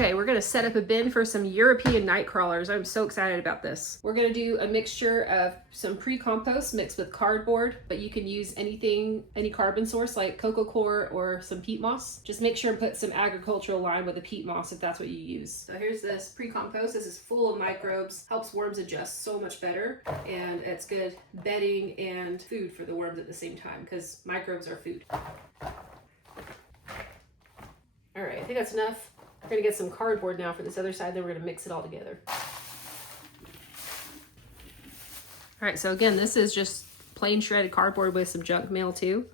Okay, we're gonna set up a bin for some European night crawlers. I'm so excited about this. We're gonna do a mixture of some pre-compost mixed with cardboard, but you can use anything, any carbon source like cocoa coir or some peat moss. Just make sure and put some agricultural lime with the peat moss if that's what you use. So here's this pre-compost. This is full of microbes, helps worms adjust so much better, and it's good bedding and food for the worms at the same time because microbes are food. All right, I think that's enough. We're gonna get some cardboard now for this other side, then we're gonna mix it all together. All right, so again, this is just plain shredded cardboard with some junk mail too.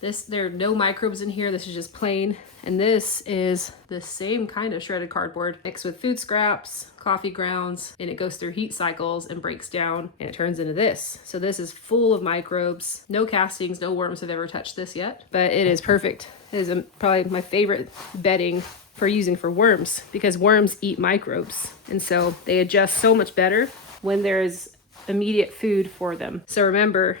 There are no microbes in here, this is just plain. And this is the same kind of shredded cardboard mixed with food scraps, coffee grounds, and it goes through heat cycles and breaks down and it turns into this. So this is full of microbes, no castings, no worms have ever touched this yet, but it is perfect. It is probably my favorite bedding for using for worms because worms eat microbes. And so they adjust so much better when there's immediate food for them. So remember,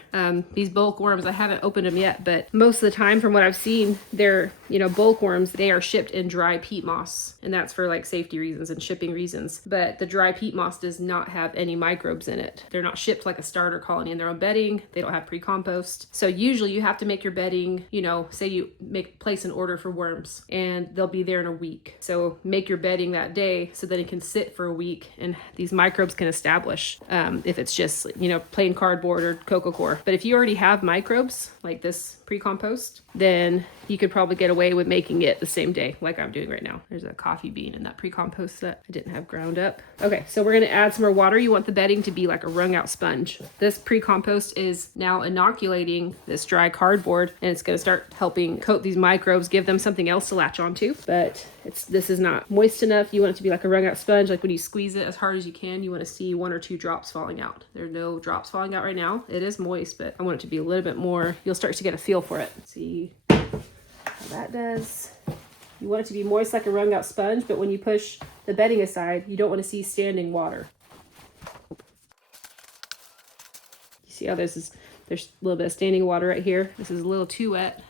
these bulk worms, I haven't opened them yet, but most of the time from what I've seen, they're, bulk worms, they are shipped in dry peat moss. And that's for like safety reasons and shipping reasons. But the dry peat moss does not have any microbes in it. They're not shipped like a starter colony in their own bedding. They don't have pre-compost. So usually you have to make your bedding, say you place an order for worms and they'll be there in a week. So make your bedding that day so that it can sit for a week and these microbes can establish if it's just, plain cardboard or cocoa coir. But if you already have microbes like this pre-compost, then you could probably get away with making it the same day like I'm doing right now. There's a coffee bean in that pre-compost that I didn't have ground up. Okay, so we're gonna add some more water. You want the bedding to be like a wrung out sponge. This pre-compost is now inoculating this dry cardboard and it's gonna start helping coat these microbes, give them something else to latch onto. But this is not moist enough. You want it to be like a wrung out sponge. Like when you squeeze it as hard as you can, you wanna see 1 or 2 drops falling out. There are no drops falling out right now. It is moist, but I want it to be a little bit more. You'll start to get a feel for it. Let's see how that does. You want it to be moist like a wrung out sponge, but when you push the bedding aside, you don't want to see standing water. You see how there's a little bit of standing water right here. This is a little too wet.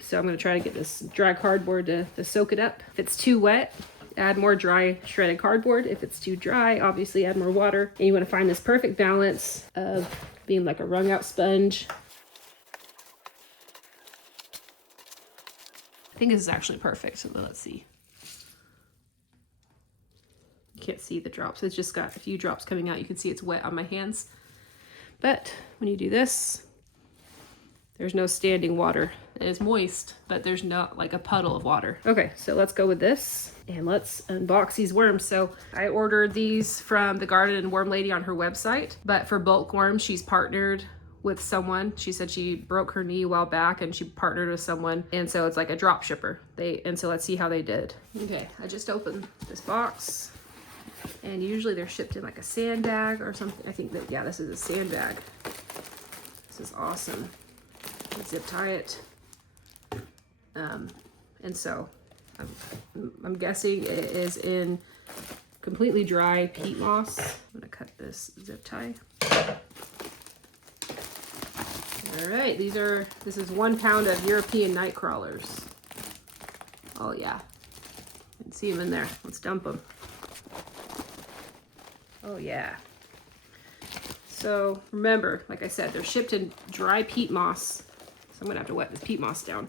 So I'm going to try to get this dry cardboard to soak it up. If it's too wet, add more dry shredded cardboard. If it's too dry, obviously add more water. And you want to find this perfect balance of being like a wrung out sponge. I think this is actually perfect, so let's see. You can't see the drops. It's just got a few drops coming out. You can see it's wet on my hands. But when you do this, there's no standing water. It is moist, but there's not like a puddle of water. Okay, so let's go with this and let's unbox these worms. So I ordered these from the Garden and Worm Lady on her website, but for bulk worms, she's partnered with someone. She said she broke her knee a while back and she partnered with someone. And so it's like a drop shipper. So let's see how they did. Okay, I just opened this box and usually they're shipped in like a sandbag or something. I think that, yeah, this is a sandbag. This is awesome. Zip tie it. And so I'm guessing it is in completely dry peat moss. I'm gonna cut this zip tie. All right, this is 1 pound of European night crawlers. Oh yeah, you can see them in there. Let's dump them. Oh yeah. So remember, like I said, they're shipped in dry peat moss. So I'm gonna have to wet this peat moss down.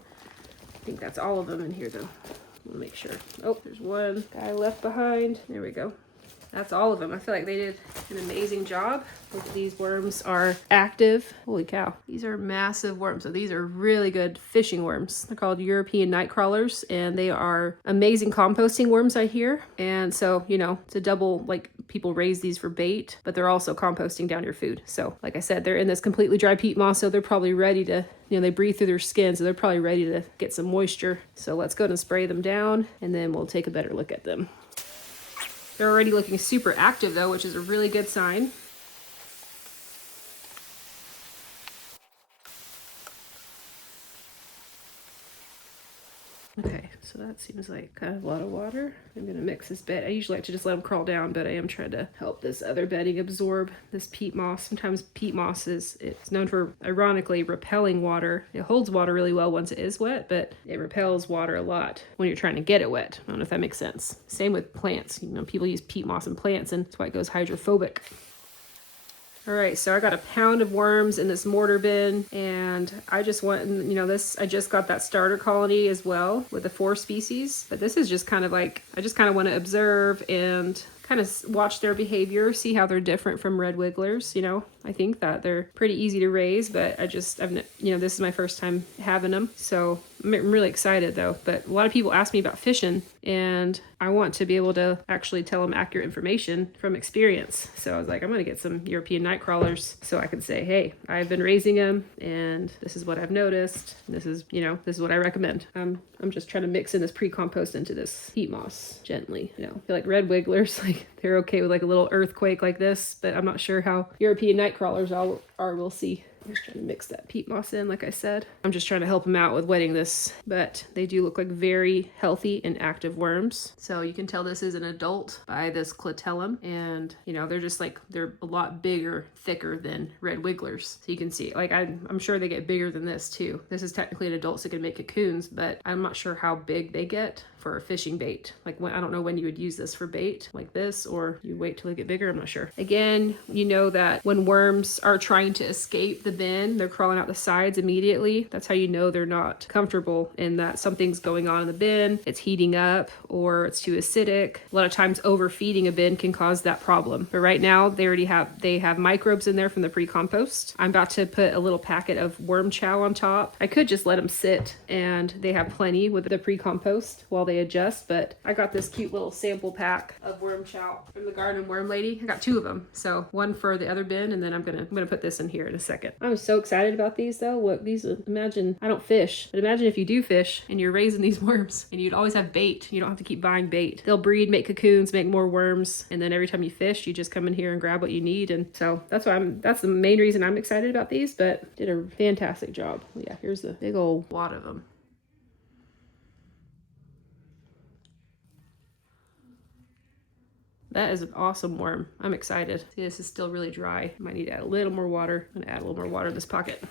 I think that's all of them in here though. We'll make sure. Oh, there's one guy left behind. There we go. That's all of them. I feel like they did an amazing job. Look, these worms are active. Holy cow. These are massive worms. So these are really good fishing worms. They're called European night crawlers and they are amazing composting worms, I hear. And so, it's a double, like people raise these for bait, but they're also composting down your food. So like I said, they're in this completely dry peat moss. So they're probably ready to, they breathe through their skin. So they're probably ready to get some moisture. So let's go ahead and spray them down and then we'll take a better look at them. They're already looking super active though, which is a really good sign. Okay, so that seems like kind of a lot of water. I'm gonna mix this bed. I usually like to just let them crawl down, but I am trying to help this other bedding absorb this peat moss. Sometimes peat moss it's known for, ironically, repelling water. It holds water really well once it is wet, but it repels water a lot when you're trying to get it wet. I don't know if that makes sense. Same with plants. You know, people use peat moss in plants, and that's why it goes hydrophobic. All right, so I got a pound of worms in this mortar bin, and I just want, you know, I just got that starter colony as well with the 4 species, but this is just kind of like, I just kind of want to observe and kind of watch their behavior, see how they're different from red wigglers. You know, I think that they're pretty easy to raise, but I've, you know, this is my first time having them. So I'm really excited though. But a lot of people ask me about fishing, and I want to be able to actually tell them accurate information from experience. So I was like, I'm going to get some European night crawlers so I can say, hey, I've been raising them and this is what I've noticed. This is, you know, this is what I recommend. I'm just trying to mix in this pre-compost into this peat moss gently. You know, I feel like red wigglers, like they're okay with like a little earthquake like this, but I'm not sure how European night crawlers are. We'll see. I'm just trying to mix that peat moss in, like I said. I'm just trying to help them out with wetting this, but they do look like very healthy and active worms. So you can tell this is an adult by this clitellum, and you know, they're just like, they're a lot bigger, thicker than red wigglers. So you can see, like, I'm sure they get bigger than this too. This is technically an adult, so it can make cocoons, but I'm not sure how big they get for fishing bait. Like, when, I don't know when you would use this for bait like this, or you wait till they get bigger. I'm not sure. Again, you know that when worms are trying to escape the bin, they're crawling out the sides immediately. That's how you know they're not comfortable and that something's going on in the bin. It's heating up or it's too acidic. A lot of times overfeeding a bin can cause that problem. But right now they have microbes in there from the pre-compost. I'm about to put a little packet of worm chow on top. I could just let them sit and they have plenty with the pre-compost while they adjust, but I got this cute little sample pack of worm chow from the Garden Worm Lady. I got 2 of them. So one for the other bin, and then I'm gonna put this in here in a second. I'm so excited about these though. Look, these, imagine, I don't fish, but imagine if you do fish and you're raising these worms and you'd always have bait. You don't have to keep buying bait. They'll breed, make cocoons, make more worms, and then every time you fish, you just come in here and grab what you need. And so that's the main reason I'm excited about these, but did a fantastic job. Yeah, here's the big old wad of them. That is an awesome worm. I'm excited. See, this is still really dry. I might need to add a little more water. I'm gonna add a little more water in this pocket.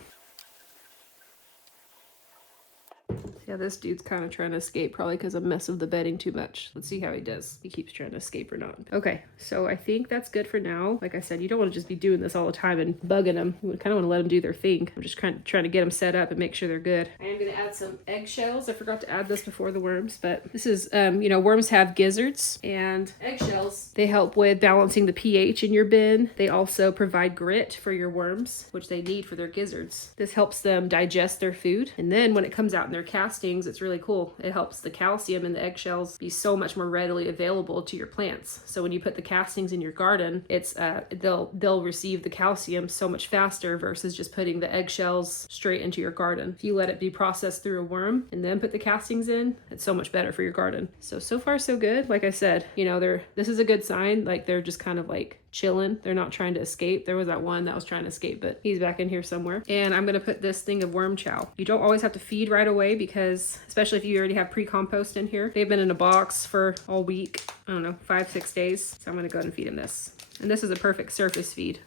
Yeah, this dude's kind of trying to escape, probably because I mess with the bedding too much. Let's see how he does. He keeps trying to escape or not. Okay, so I think that's good for now. Like I said, you don't want to just be doing this all the time and bugging them. You kind of want to let them do their thing. I'm just trying to get them set up and make sure they're good. I am going to add some eggshells. I forgot to add this before the worms, but this is, you know, worms have gizzards, and eggshells, they help with balancing the pH in your bin. They also provide grit for your worms, which they need for their gizzards. This helps them digest their food. And then when it comes out in their castings, it's really cool. It helps the calcium in the eggshells be so much more readily available to your plants. So when you put the castings in your garden, it's they'll receive the calcium so much faster versus just putting the eggshells straight into your garden. If you let it be processed through a worm and then put the castings in, it's so much better for your garden. So far so good. Like I said, you know, this is a good sign. Like, they're just kind of like chilling. They're not trying to escape. There was that one that was trying to escape, but he's back in here somewhere. And I'm going to put this thing of worm chow. You don't always have to feed right away, because especially if you already have pre-compost in here, they've been in a box for all week. I don't know, 5-6 days. So I'm going to go ahead and feed him this. And this is a perfect surface feed.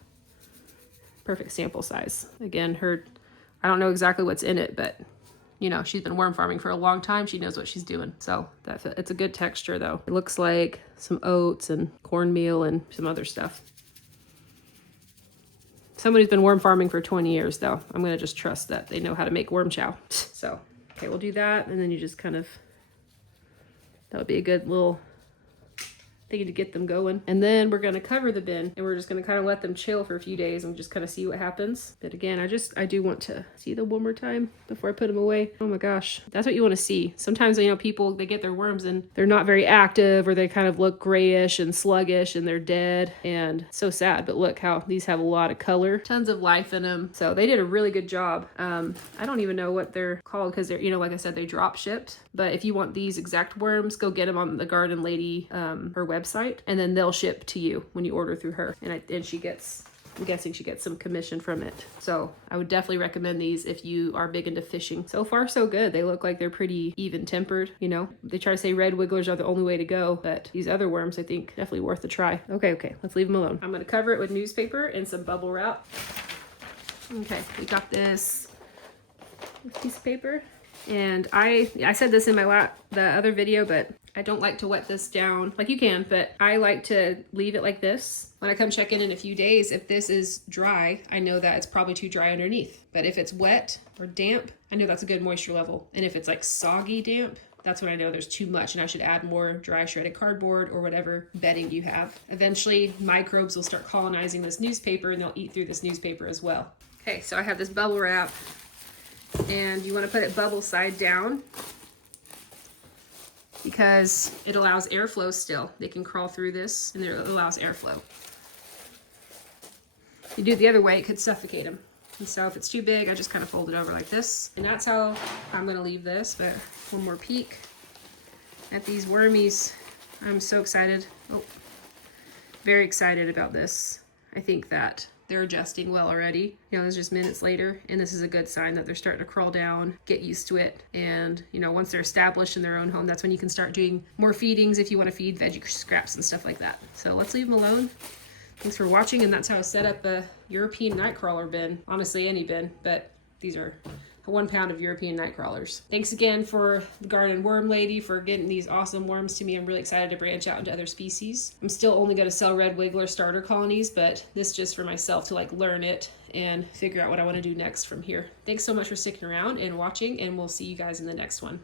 Perfect sample size. Again, I don't know exactly what's in it, but you know, she's been worm farming for a long time. She knows what she's doing. So it's a good texture though. It looks like some oats and cornmeal and some other stuff. Somebody's been worm farming for 20 years though. I'm going to just trust that they know how to make worm chow. So, okay, we'll do that. And then you just kind of, that would be a good little thing to get them going. And then we're going to cover the bin, and we're just going to kind of let them chill for a few days and just kind of see what happens. But again, I do want to see them one more time before I put them away. Oh my gosh, that's what you want to see. Sometimes, you know, people, they get their worms and they're not very active, or they kind of look grayish and sluggish and they're dead, and so sad. But look how these have a lot of color, tons of life in them. So they did a really good job. I don't even know what they're called, because they're, you know, like I said, they drop shipped. But if you want these exact worms, go get them on the Garden Lady her website, and then they'll ship to you when you order through her. And she gets I'm guessing she gets some commission from it. So I would definitely recommend these if you are big into fishing. So far, so good. They look like they're pretty even tempered, you know. They try to say red wigglers are the only way to go, but these other worms, I think, definitely worth a try. Okay, let's leave them alone. I'm gonna cover it with newspaper and some bubble wrap. Okay, we got this piece of paper. And I said this in my the other video, but I don't like to wet this down. Like you can, but I like to leave it like this. When I come check in a few days, if this is dry, I know that it's probably too dry underneath. But if it's wet or damp, I know that's a good moisture level. And if it's like soggy damp, that's when I know there's too much and I should add more dry shredded cardboard or whatever bedding you have. Eventually, microbes will start colonizing this newspaper and they'll eat through this newspaper as well. Okay, so I have this bubble wrap. And you want to put it bubble side down because it allows airflow still. They can crawl through this and it allows airflow. If you do it the other way, it could suffocate them. And so if it's too big, I just kind of fold it over like this. And that's how I'm going to leave this. But one more peek at these wormies. I'm so excited. Oh, very excited about this. I think that they're adjusting well already. You know, it's just minutes later, and this is a good sign that they're starting to crawl down, get used to it. And, you know, once they're established in their own home, that's when you can start doing more feedings if you want to feed veggie scraps and stuff like that. So let's leave them alone. Thanks for watching, and that's how I set up a European nightcrawler bin. Honestly, any bin, but these are 1 pound of European nightcrawlers. Thanks again for the garden worm lady for getting these awesome worms to me. I'm really excited to branch out into other species. I'm still only going to sell red wiggler starter colonies, but this just for myself to like learn it and figure out what I want to do next from here. Thanks so much for sticking around and watching, and we'll see you guys in the next one.